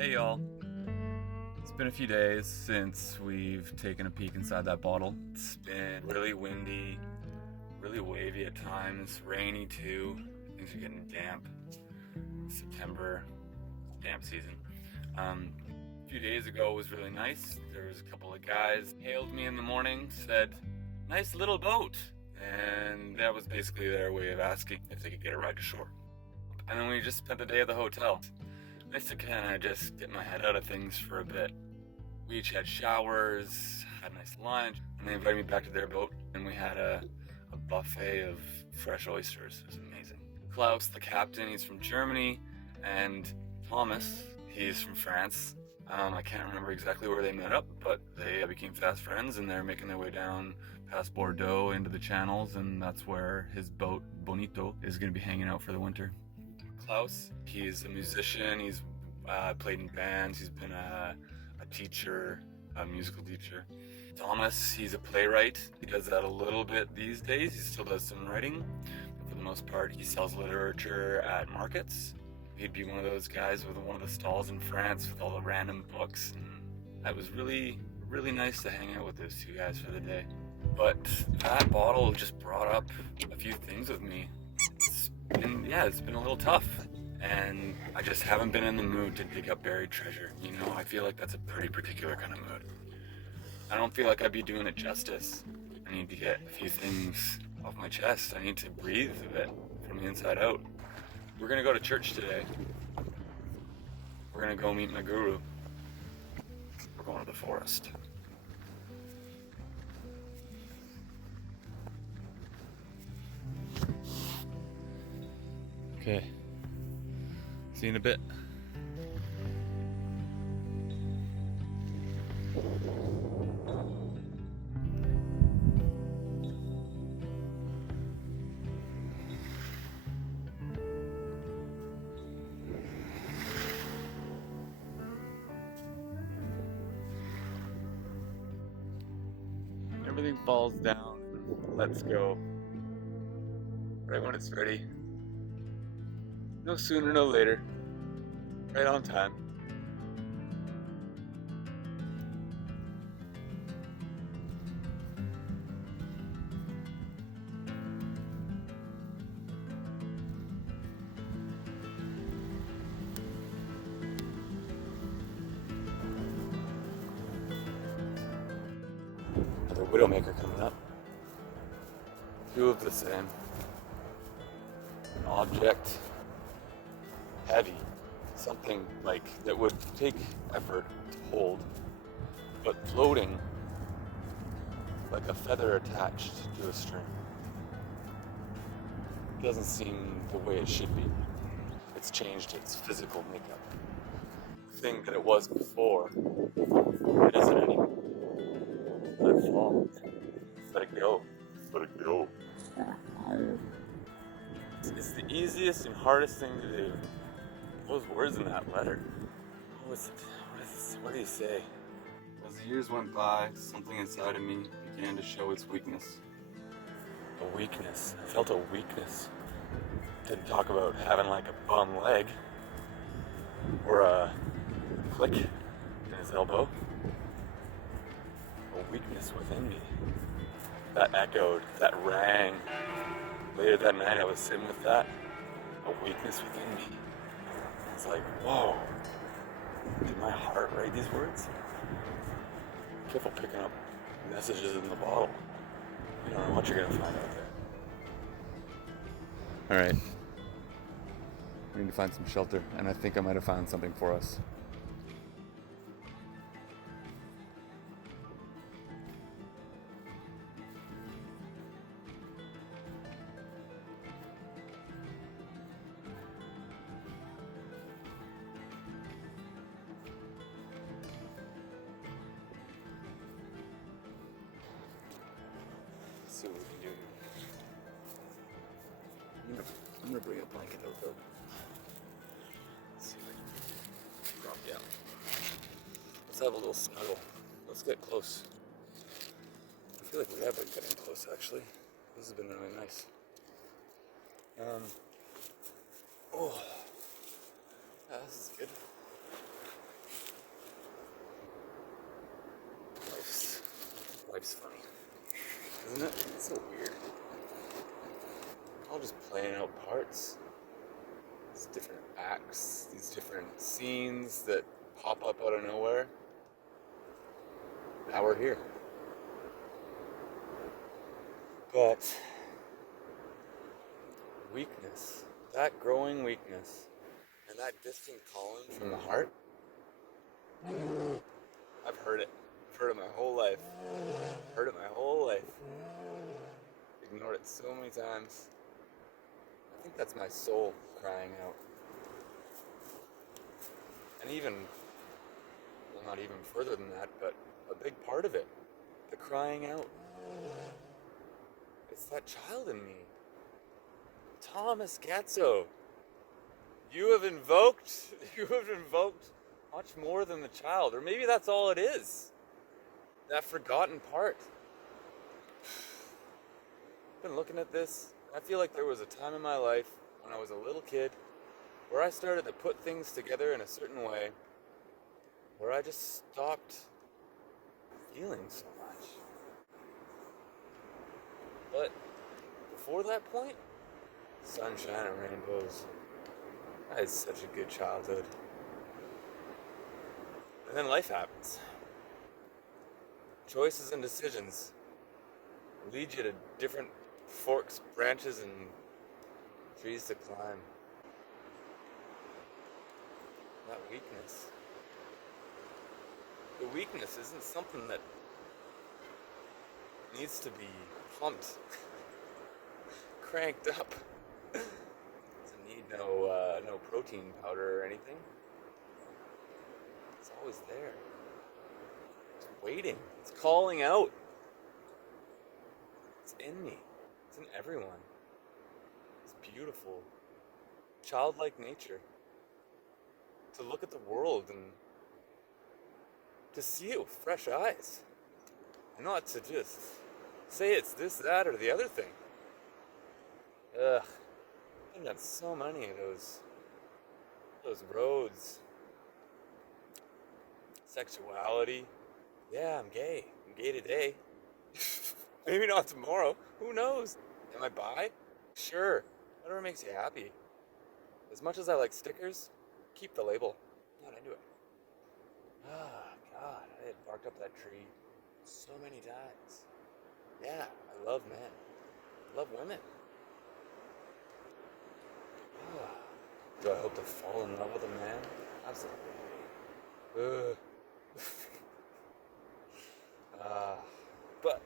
Hey y'all. It's been a few days since we've taken a peek inside that bottle. It's been really windy, really wavy at times, rainy too. Things are getting damp. September, damp season. A few days ago was really nice. There was a couple of guys hailed me in the morning, said, "Nice little boat." And that was basically their way of asking if they could get a ride to shore. And then we just spent the day at the hotel. Nice to kind of just get my head out of things for a bit. We each had showers, had a nice lunch, and they invited me back to their boat, and we had a buffet of fresh oysters. It was amazing. Klaus, the captain, he's from Germany, and Thomas, he's from France. I can't remember exactly where they met up, but they became fast friends, and they're making their way down past Bordeaux into the channels, and that's where his boat, Bonito, is going to be hanging out for the winter. Klaus, he's a musician, he's played in bands, he's been a teacher, a musical teacher. Thomas, he's a playwright. He does that a little bit these days. He still does some writing. For the most part, he sells literature at markets. He'd be one of those guys with one of the stalls in France with all the random books. And it was really, really nice to hang out with those two guys for the day. But that bottle just brought up a few things with me. It's been a little tough, and I just haven't been in the mood to dig up buried treasure. You know, I feel like that's a pretty particular kind of mood. I don't feel like I'd be doing it justice. I need to get a few things off my chest. I need to breathe a bit from the inside out. We're gonna go to church today. We're gonna go meet my guru. We're going to the forest. Okay, see you in a bit. Everything falls down and lets go right when it's ready. No sooner, no later. Right on time. Another Widowmaker coming up. Two of the same. An object. Heavy, something like that would take effort to hold, but floating like a feather attached to a string. It doesn't seem the way it should be. It's changed its physical makeup. The thing that it was before, it isn't anymore. Let it fall. Let it go. Let it go. It's the easiest and hardest thing to do. Those words in that letter. What was it? What did he say? As the years went by, something inside of me began to show its weakness. A weakness. I felt a weakness. Didn't talk about having like a bum leg or a click in his elbow. A weakness within me. That echoed, that rang. Later that night I was sitting with that. A weakness within me. It's like, whoa, did my heart write these words? Careful picking up messages in the bottle. You don't know what you're gonna find out there. All right, we need to find some shelter, and I think I might have found something for us. See what we can do here. I'm gonna bring a blanket out though. Let's see if I can drop down. Let's have a little snuggle. Let's get close. I feel like we have been getting close actually. This has been really nice. Oh, yeah, this is good. isn't it? It's so weird. All just playing out parts. These different acts, these different scenes that pop up out of nowhere. Now we're here. But weakness, that growing weakness, and that distant calling from the heart, I've heard it. I've heard it my whole life. Heard it my whole life. Ignored it so many times. I think that's my soul crying out. And even, well, not even further than that, but a big part of it, the crying out. It's that child in me. Thomas Gatso, you have invoked much more than the child, or maybe that's all it is. That forgotten part. I've been looking at this. I feel like there was a time in my life when I was a little kid where I started to put things together in a certain way, where I just stopped feeling so much. But before that point, sunshine and rainbows. I had such a good childhood. And then life happens. Choices and decisions lead you to different forks, branches, and trees to climb. That weakness. The weakness isn't something that needs to be pumped, cranked up. Doesn't need no protein powder or anything. It's always there. It's waiting. It's calling out. It's in me. It's in everyone. It's beautiful. Childlike nature. To look at the world and to see it with fresh eyes. And not to just say it's this, that, or the other thing. Ugh. I've done so many of those roads. Sexuality. Yeah, I'm gay. I'm gay today. Maybe not tomorrow. Who knows? Am I bi? Sure. Whatever makes you happy. As much as I like stickers, keep the label. Not into it. Ah, God, I had barked up that tree so many times. Yeah, I love men. I love women. Do I hope to fall in love with a man? Absolutely. But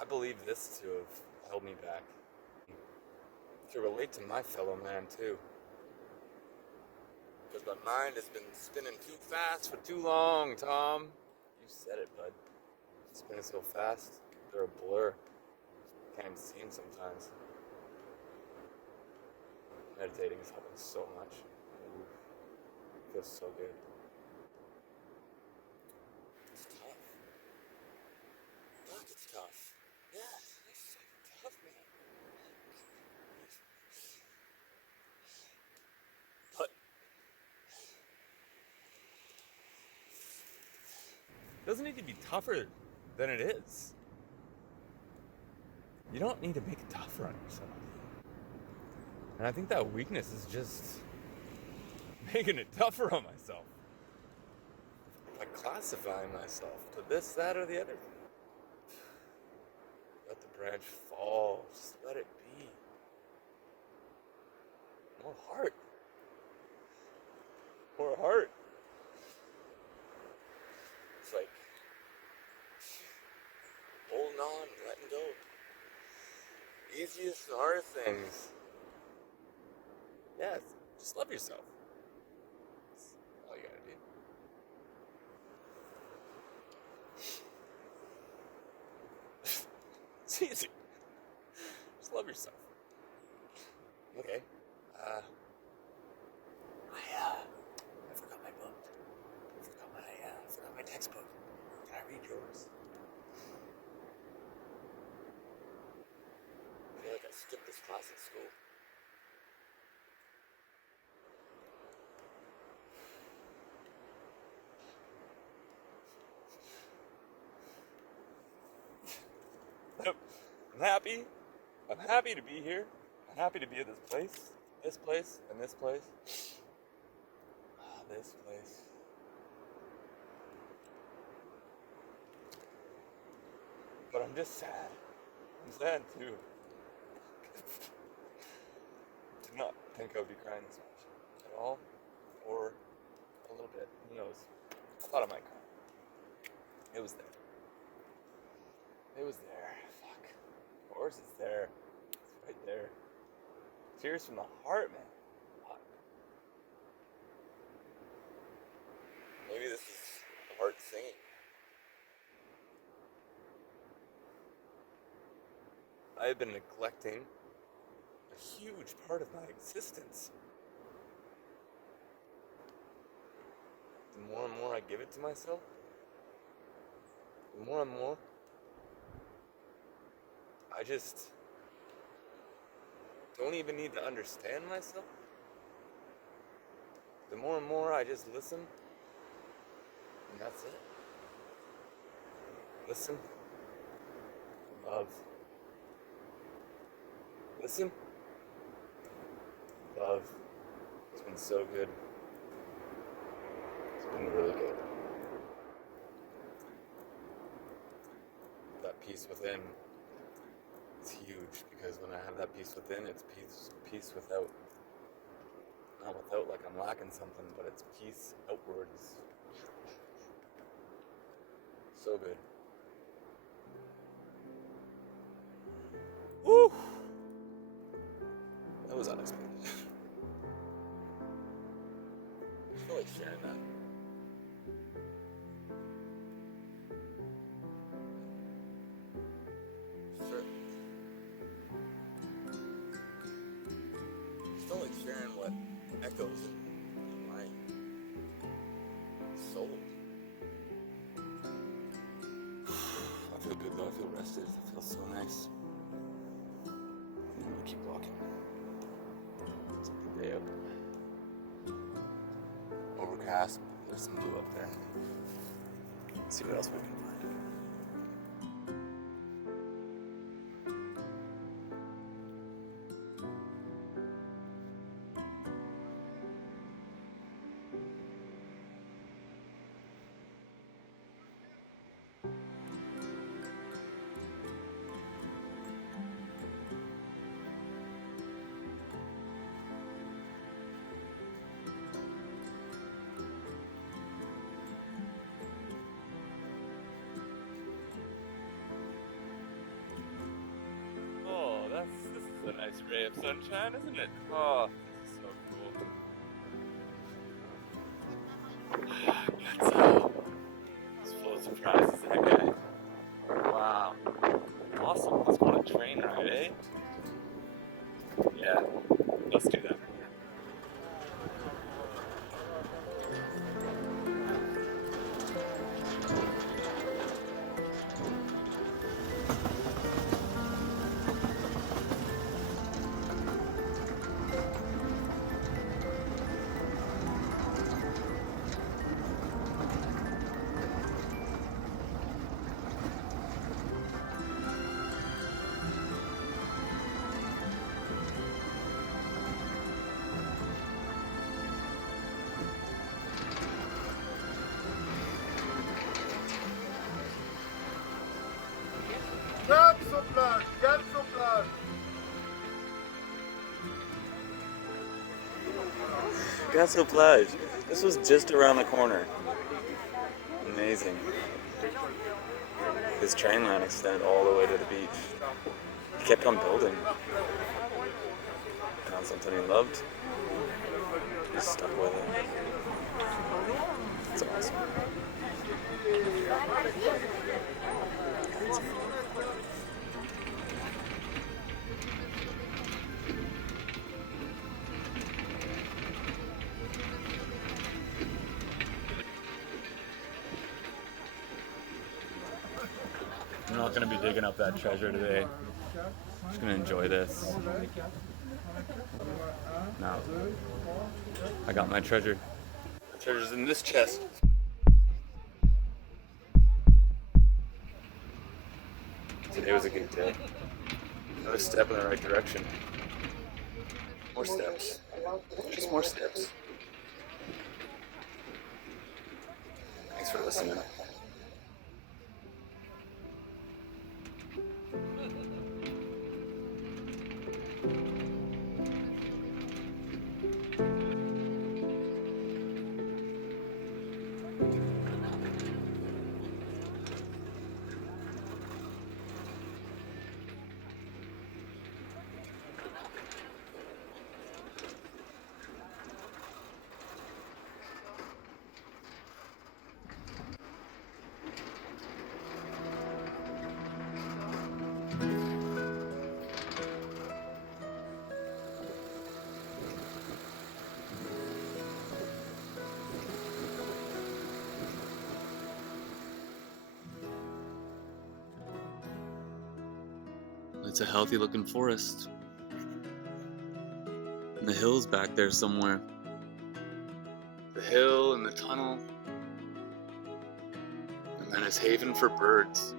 I believe this to have held me back. To relate to my fellow man too. Because my mind has been spinning too fast for too long, Tom. You said it, bud. Spinning so fast, they're a blur. Can't even see them sometimes. Meditating has helped me so much. Ooh, it feels so good. It's tough. Fuck, it's tough. Yeah, it's so tough, man. But it doesn't need to be tougher than it is. You don't need to make it tougher on yourself. And I think that weakness is just making it tougher on myself. By classifying myself to this, that, or the other. Let the branch fall. Just let it be. More heart. More heart. It's like holding on, letting go. Easiest to hardest things. Yeah, just love yourself. That's all you gotta do. It's easy. Just love yourself. Okay. I forgot my book. I forgot my textbook. Can I read yours? I feel like I skipped this class at school. happy. I'm happy to be here. I'm happy to be at this place, and this place. This place. But I'm just sad. I'm sad too. Did not think I would be crying this much at all, or a little bit. Who knows? I thought I might cry. It was there. It was there. Fuck. Of course it's there. It's right there. Tears from the heart, man. Fuck. Maybe this is the heart singing. I have been neglecting a huge part of my existence. The more and more I give it to myself, the more and more I just don't even need to understand myself. The more and more I just listen, and that's it. Listen, love. Listen, love. It's been so good. It's been really good. That peace within is huge, because when I have that peace within, it's peace without, not without like I'm lacking something, but it's peace outwards. So good. Woo! That was unexpected. I feel like sharing that. Sure. I feel like sharing what echoes in my soul. I feel good though. I feel rested. It feels so nice. I'm gonna keep walking. It's a good day out. Overcast. There's some blue up there. Let's see what else we can find. This is a nice ray of sunshine, isn't it? Oh, this is so cool. That's he's full of surprises, that guy. Wow. Awesome. Let's go on a train ride, eh? Yeah, let's do that. Gasso Plage. This was just around the corner. Amazing. His train line extended all the way to the beach. He kept on building. Found something he loved. He stuck with it. It's awesome. I'm not going to be digging up that treasure today. I'm just going to enjoy this. Now, I got my treasure. The treasure's in this chest. Today was a good day. Another step in the right direction. More steps. Just more steps. Thanks for listening. It's a healthy looking forest. And the hill's back there somewhere. The hill and the tunnel. And then it's haven for birds.